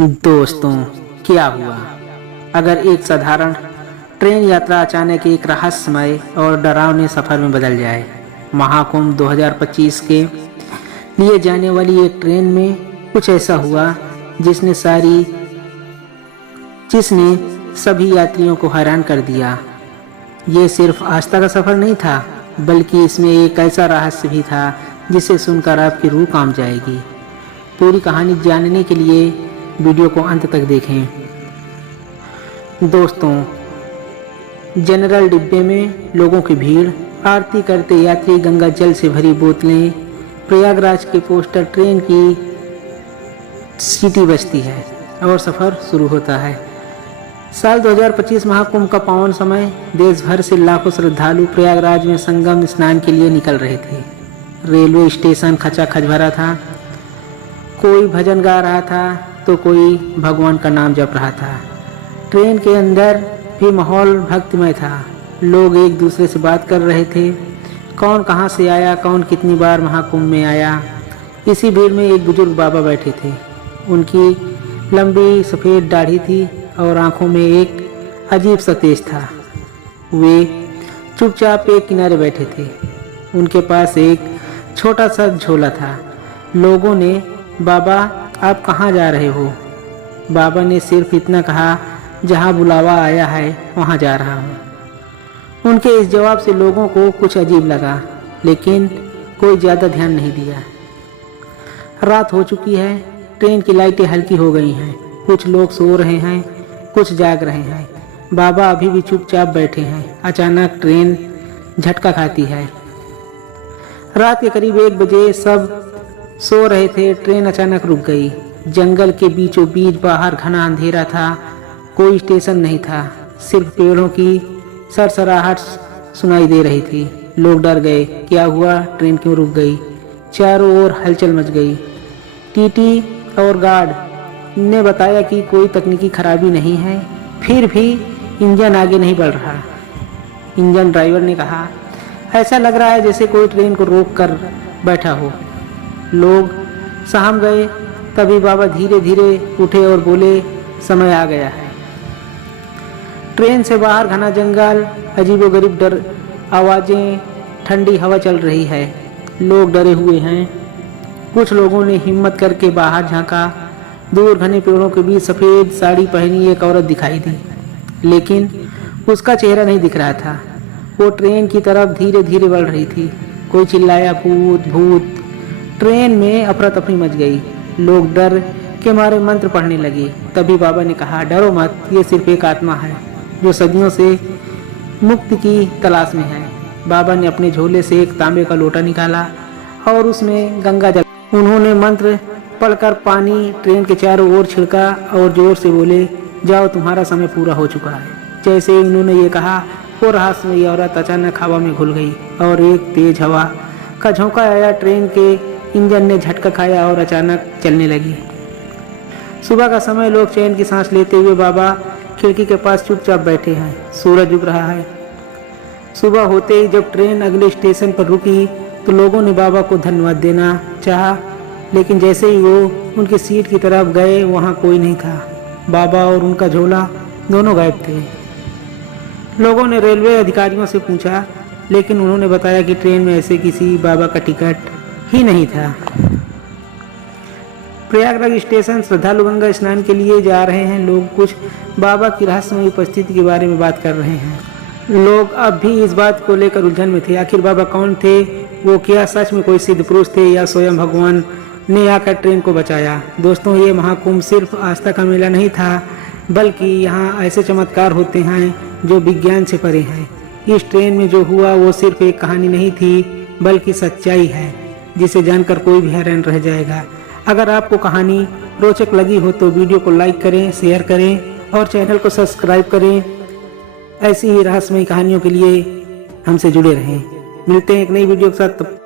दोस्तों, क्या हुआ अगर एक साधारण ट्रेन यात्रा अचानक एक रहस्यमय और डरावने सफर में बदल जाए। महाकुंभ 2025 के लिए जाने वाली एक ट्रेन में कुछ ऐसा हुआ जिसने सभी यात्रियों को हैरान कर दिया। ये सिर्फ आस्था का सफर नहीं था, बल्कि इसमें एक ऐसा रहस्य भी था जिसे सुनकर आपकी रूह कांप जाएगी। पूरी कहानी जानने के लिए वीडियो को अंत तक देखें। दोस्तों, जनरल डिब्बे में लोगों की भीड़, आरती करते यात्री, गंगा जल से भरी बोतलें, प्रयागराज के पोस्टर, ट्रेन की सीटी बजती है और सफ़र शुरू होता है। साल 2025 महाकुंभ का पावन समय, देश भर से लाखों श्रद्धालु प्रयागराज में संगम स्नान के लिए निकल रहे थे। रेलवे स्टेशन खचाखच भरा था। कोई भजन गा रहा था तो कोई भगवान का नाम जप रहा था। ट्रेन के अंदर भी माहौल भक्तिमय था। लोग एक दूसरे से बात कर रहे थे, कौन कहाँ से आया, कौन कितनी बार महाकुंभ में आया। इसी भीड़ में एक बुजुर्ग बाबा बैठे थे। उनकी लंबी सफ़ेद दाढ़ी थी और आंखों में एक अजीब सा तेज था। वे चुपचाप एक किनारे बैठे थे। उनके पास एक छोटा सा झोला था। लोगों ने, बाबा आप कहाँ जा रहे हो? बाबा ने सिर्फ इतना कहा, जहाँ बुलावा आया है वहाँ जा रहा हूँ। उनके इस जवाब से लोगों को कुछ अजीब लगा, लेकिन कोई ज़्यादा ध्यान नहीं दिया। रात हो चुकी है। ट्रेन की लाइटें हल्की हो गई हैं। कुछ लोग सो रहे हैं, कुछ जाग रहे हैं। बाबा अभी भी चुपचाप बैठे हैं। अचानक ट्रेन झटका खाती है। रात के करीब 1 बजे सब सो रहे थे। ट्रेन अचानक रुक गई। जंगल के बीचों बीच बाहर घना अंधेरा था। कोई स्टेशन नहीं था, सिर्फ पेड़ों की सरसराहट सुनाई दे रही थी। लोग डर गए, क्या हुआ, ट्रेन क्यों रुक गई? चारों ओर हलचल मच गई। टीटी और गार्ड ने बताया कि कोई तकनीकी खराबी नहीं है, फिर भी इंजन आगे नहीं बढ़ रहा। इंजन ड्राइवर ने कहा, ऐसा लग रहा है जैसे कोई ट्रेन को रोक कर बैठा हो। लोग सहम गए। तभी बाबा धीरे धीरे उठे और बोले, समय आ गया है। ट्रेन से बाहर घना जंगल, अजीबोगरीब डर आवाज़ें, ठंडी हवा चल रही है। लोग डरे हुए हैं। कुछ लोगों ने हिम्मत करके बाहर झांका। दूर घने पेड़ों के बीच सफ़ेद साड़ी पहनी एक औरत दिखाई दी, लेकिन उसका चेहरा नहीं दिख रहा था। वो ट्रेन की तरफ धीरे धीरे बढ़ रही थी। कोई चिल्लाया, भूत भूत। ट्रेन में अफरा तफरी मच गई। लोग डर के मारे मंत्र पढ़ने लगे। तभी बाबा ने कहा, डरो मत, ये सिर्फ एक आत्मा है जो सदियों से मुक्ति की तलाश में है। बाबा ने अपने झोले से एक तांबे का लोटा निकाला और उसमें गंगा जल। उन्होंने मंत्र पढ़कर पानी ट्रेन के चारों ओर छिड़का और जोर से बोले, जाओ, तुम्हारा समय पूरा हो चुका है। जैसे ही उन्होंने ये कहा, वो रहस्यमयी औरत अचानक हवा में घुल गई और एक तेज हवा का झोंका आया। ट्रेन के इंजन ने झटका खाया और अचानक चलने लगी। सुबह का समय, लोग चैन की सांस लेते हुए बाबा खिड़की के पास चुपचाप बैठे हैं। सूरज उग रहा है। सुबह होते ही जब ट्रेन अगले स्टेशन पर रुकी तो लोगों ने बाबा को धन्यवाद देना चाहा, लेकिन जैसे ही वो उनकी सीट की तरफ गए, वहाँ कोई नहीं था। बाबा और उनका झोला दोनों गायब थे। लोगों ने रेलवे अधिकारियों से पूछा, लेकिन उन्होंने बताया कि ट्रेन में ऐसे किसी बाबा का टिकट ही नहीं था। प्रयागराज स्टेशन, श्रद्धालु गंगा स्नान के लिए जा रहे हैं। लोग कुछ बाबा की रहस्यमयी उपस्थिति के बारे में बात कर रहे हैं। लोग अब भी इस बात को लेकर उलझन में थे। आखिर बाबा कौन थे? वो क्या सच में कोई सिद्ध पुरुष थे या स्वयं भगवान ने आकर ट्रेन को बचाया? दोस्तों, ये महाकुंभ सिर्फ आस्था का मेला नहीं था, बल्कि यहाँ ऐसे चमत्कार होते हैं जो विज्ञान से परे हैं। इस ट्रेन में जो हुआ वो सिर्फ एक कहानी नहीं थी, बल्कि सच्चाई है जिसे जानकर कोई भी हैरान रह जाएगा। अगर आपको कहानी रोचक लगी हो तो वीडियो को लाइक करें, शेयर करें और चैनल को सब्सक्राइब करें। ऐसी ही रहस्यमयी कहानियों के लिए हमसे जुड़े रहें। मिलते हैं एक नई वीडियो के साथ।